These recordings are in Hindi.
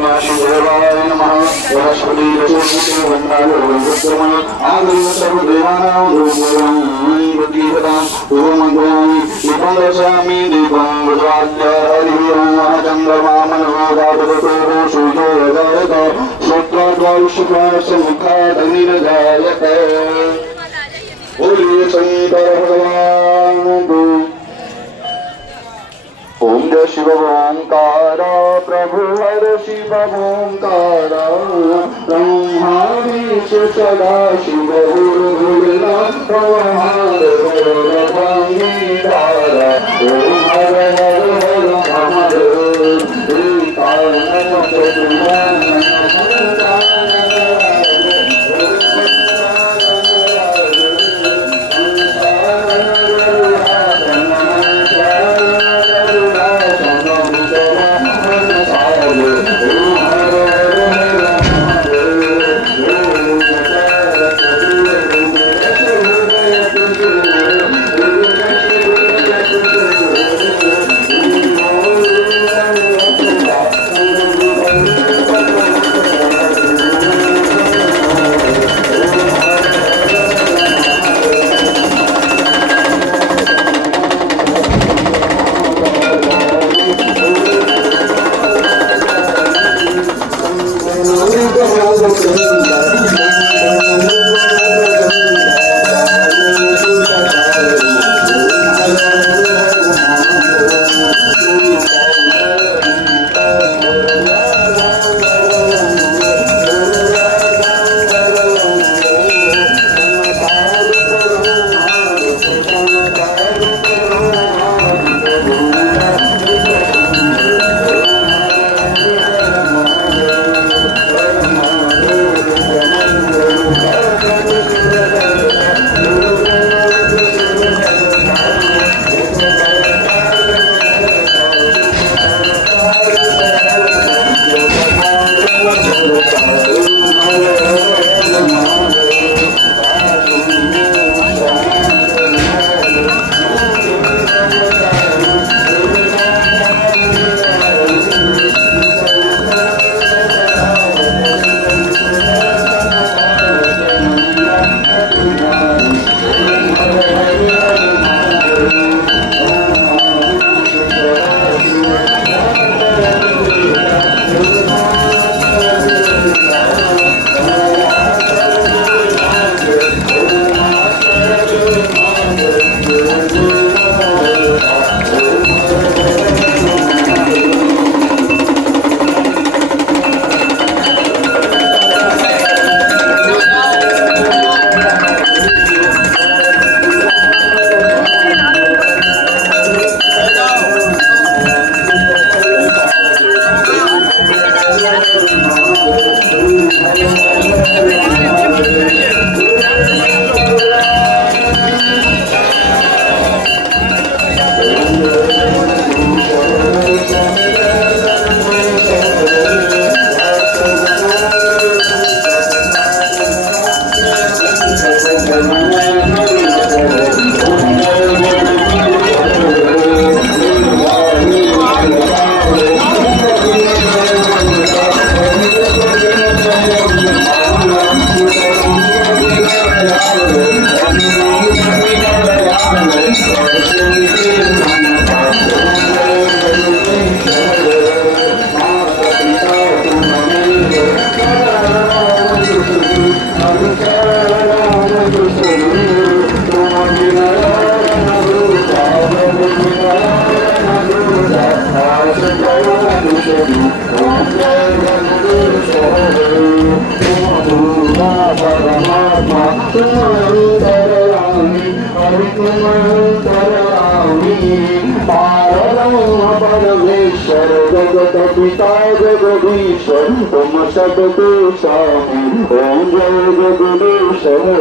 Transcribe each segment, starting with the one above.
शिवाय नमः वनस्पति रसोमुखे वन्दाय वैद्यक्रमण आगम सर्वदेवानां रूपं प्रतीपदां पूर्वमन्त्राणि दीपं दर्शयामि दीपं वज्राद्य हरिः चन्द्रमा मनोदापदतो सूर्यो रजायत श्रोत्राद्वायुष्यमुखात् अग्निरजायत बोलिए शंकर भगवान को। ओम जय शिव ओंकार प्रभु हर शिव ओंकार ब्रह्मा विष्णु सदा शिव गुरुर्ना ब्रह्मांड भंगीदारा ओम हर हर हर परमेश्वर जगत पिता जगदीश्वर तुम सबके स्वामी ओम जय जगदीश्वर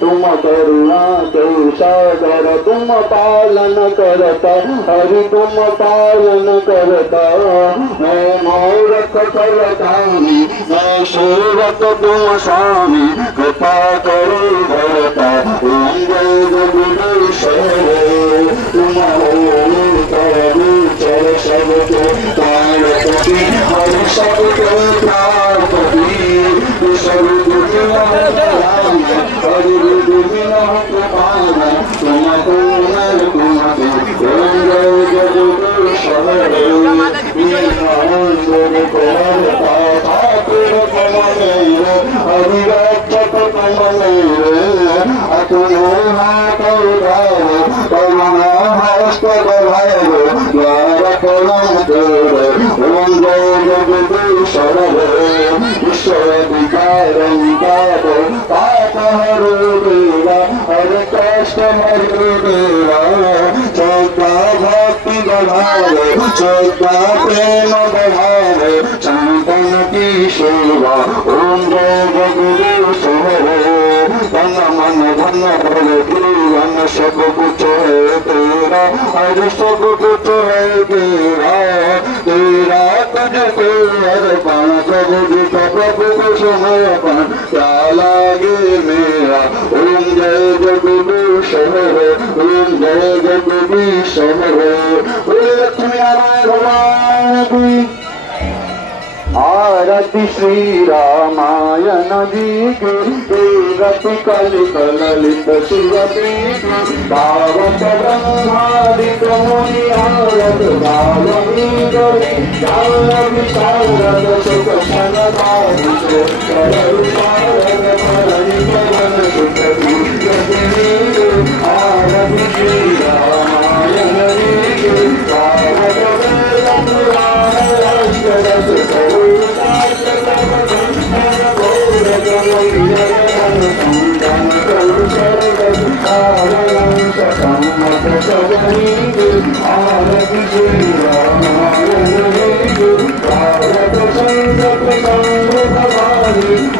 तुम करुणा के सागर तुम पालन करता हरि तुम पालन करता मैं मूर्ख करतानी मैं सेवक तुम स्वामी कृपा करो भरता ओम जय जगदीश्वर तुम हो सबके तारपति हरि हरे कष्ट चौथा भक्ति बढ़ावे चौथा प्रेम बढ़ावे संतन की सेवा ओम जय जगदीश हरे तन मन धन बल जीवन सब कुछ है तेरा हर सब कुछ है तेरा तेरा तुझको अर्पण प्रभु जी का प्रभु को समर्पण क्या लागे मेरा ओम जय जगदीश हरे ओम जय जगदीश हरे लक्ष्मी नारायण भगवान की आरती श्री रामायण जी की रति कलित ललित शिवती की पावक ब्रह्मादिक मुनि आरत भावनी गरी जानवी शारद सुख सनदारि से करु शारद भरणी पवन सुख आरती श्री रामायण जी की पावक ब्रह्मादिक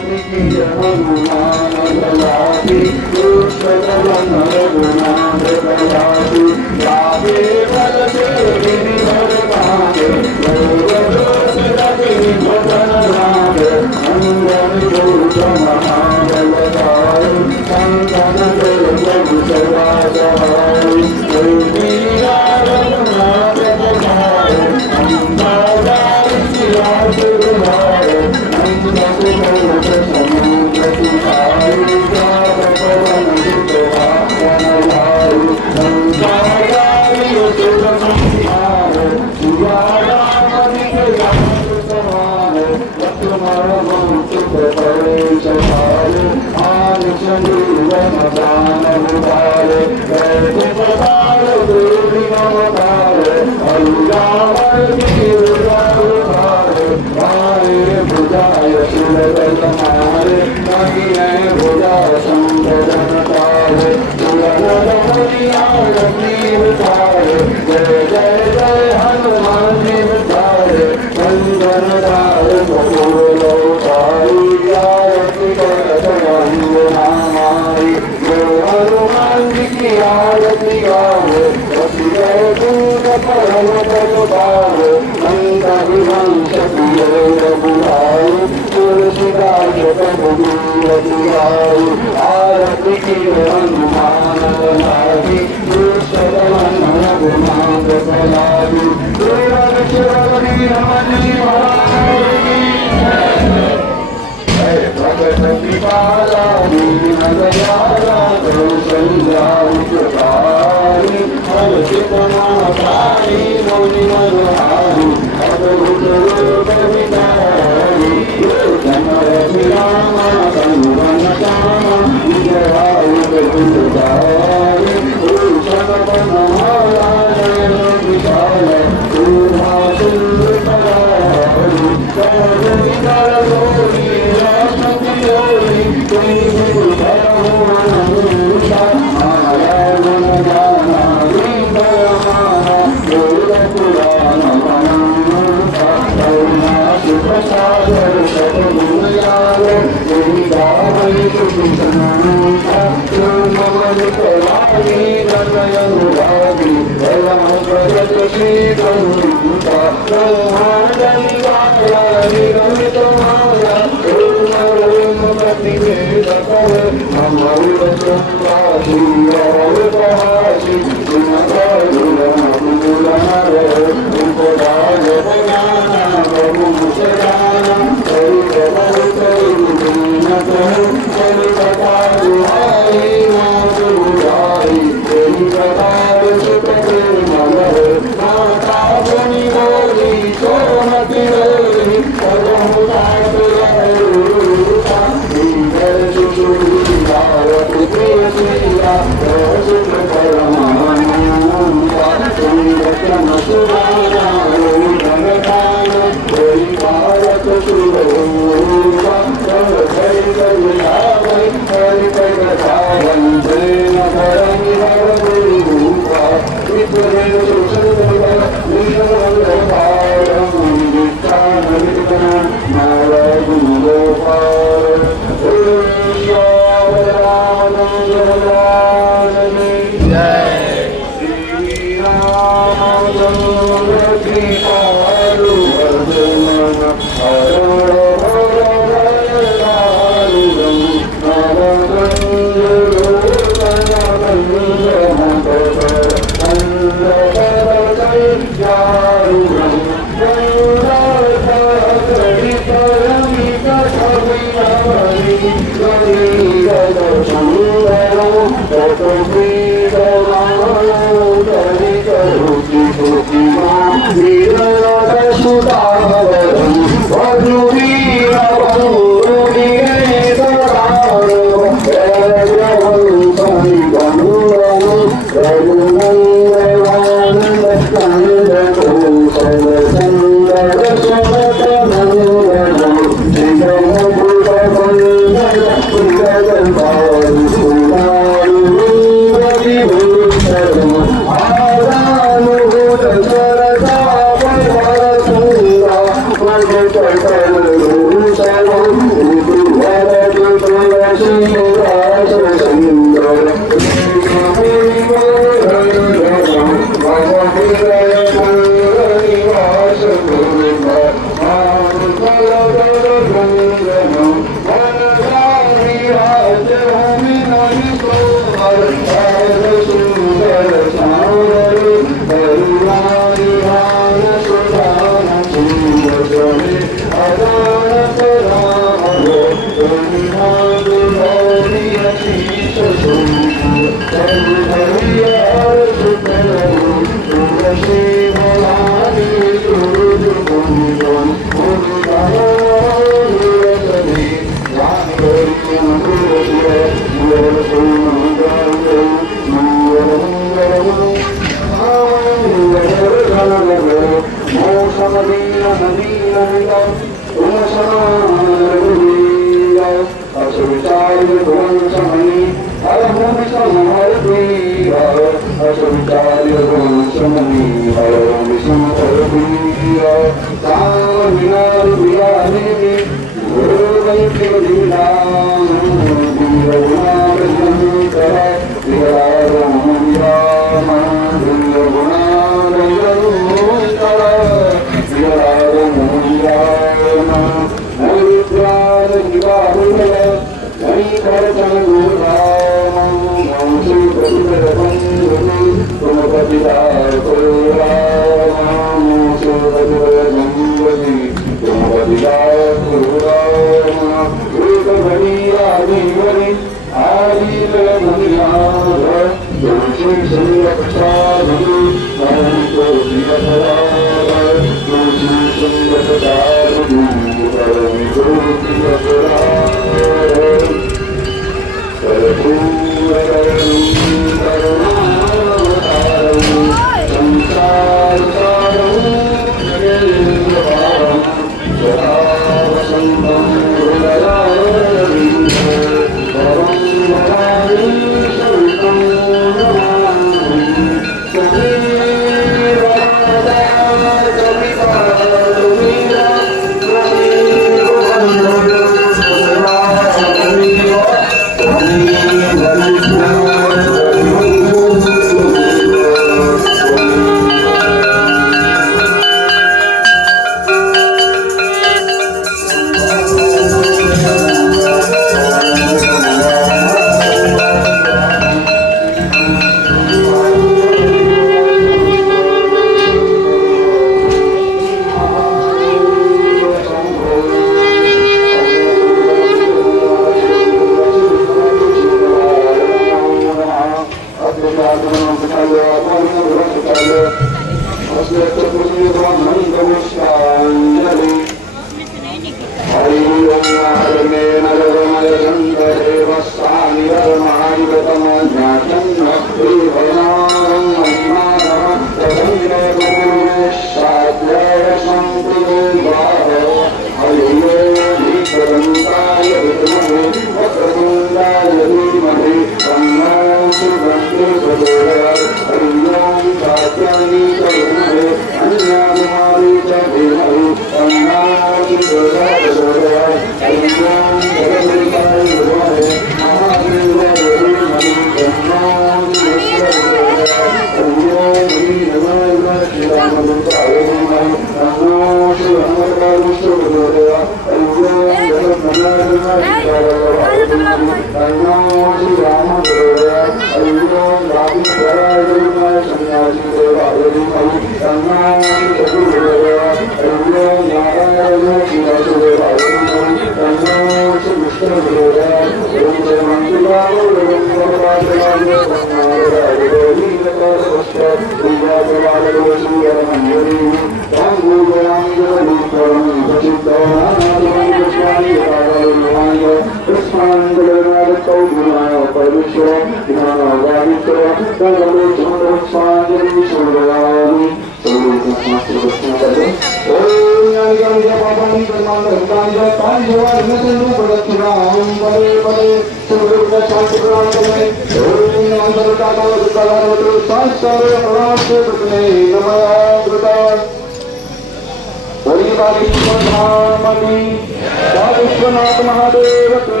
विश्वनाथ महादेव के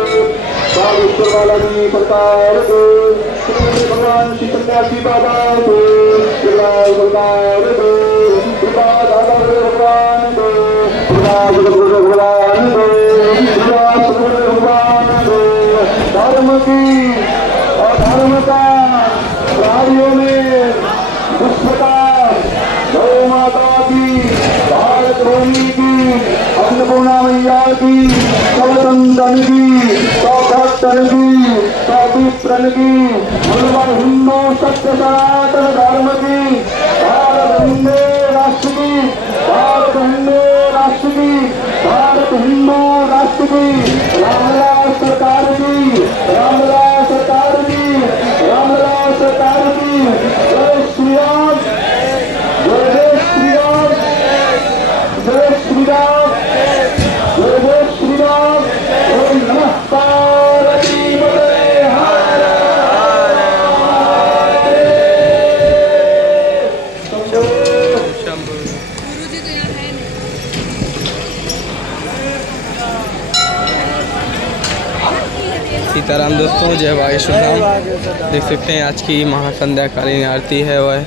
विश्व बालाजी सरकार के भगवान श्री सन्यासी बाबा के सरकार के दादा भगवान के भगवान के भगवान के धर्म की अधर्म का प्राणियों में दुष्टता गौ माता की भारत भूमि की अन्नपूर्णा मैया की सवतंत्रन की सौभक्तन की सौपित्रन की हनुमान हिंदू सत्य सनातन धर्म की भारत हिंदू राष्ट्र की भारत हिंदू राष्ट्र की भारत हिंदू राष्ट्र की रामलाल सरकार की रामलाल सरकार की रामलाल सरकार की जय श्री राम जय श्री राम जय श्री राम जय श्री राम ओम नमः पार्वती पतये हर हर शंभू। सीताराम दोस्तों, जय वागेश्वर धाम। देख सकते हैं आज की महासंध्याकालीन आरती है वह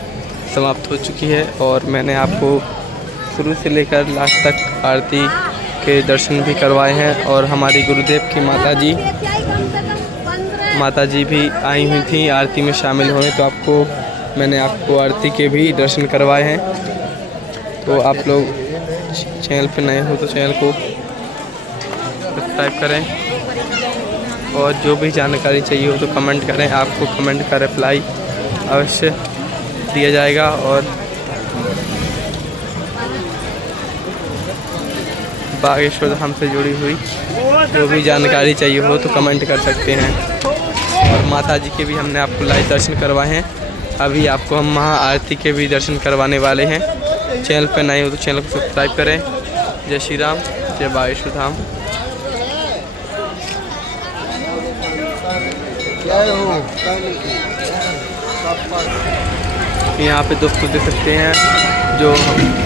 समाप्त हो चुकी है और मैंने आपको शुरू से लेकर लास्ट तक आरती के दर्शन भी करवाए हैं और हमारी गुरुदेव की माता जी भी आई हुई थी आरती में शामिल होने, तो मैंने आपको आरती के भी दर्शन करवाए हैं। तो आप लोग चैनल पे नए हो तो चैनल को सब्सक्राइब करें और जो भी जानकारी चाहिए हो तो कमेंट करें, आपको कमेंट का रिप्लाई अवश्य दिया जाएगा। और बागेश्वर धाम से जुड़ी हुई जो भी जानकारी चाहिए हो तो कमेंट कर सकते हैं। और माता जी के भी हमने आपको लाइव दर्शन करवाए हैं। अभी आपको हम महा आरती के भी दर्शन करवाने वाले हैं। चैनल पर नए हो तो चैनल को सब्सक्राइब करें। जय श्री राम, जय बागेश्वर धाम। यहाँ पे दोस्तों देख सकते हैं जो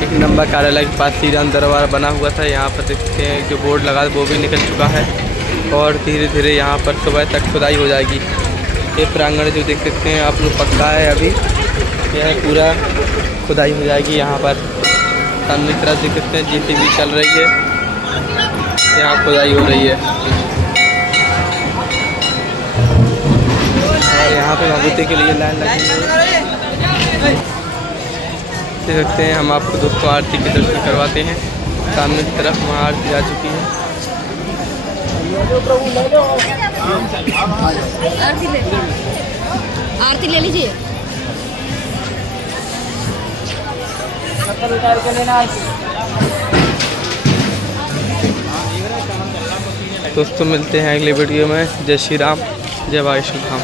एक नंबर कार्यालय के पास श्री राम दरबार बना हुआ था, यहाँ पर देख सकते हैं जो बोर्ड लगा वो भी निकल चुका है और धीरे धीरे यहाँ पर सुबह तक खुदाई हो जाएगी। ये प्रांगण जो देख सकते हैं आप लोग पक्का है, अभी यह पूरा खुदाई हो जाएगी। यहाँ पर सामने तरफ देख सकते हैं JCB चल रही है, यहाँ खुदाई हो रही है। और यहाँ पे भगवती के लिए लाइन लगी है। देख सकते हैं हम आपको दोस्तों आरती के दर्शन करवाते हैं। सामने की तरफ वहाँ आरती आ चुकी है। आरती ले लीजिए। दोस्तों मिलते हैं अगले वीडियो में। जय श्री राम, जय वागेश्वर धाम।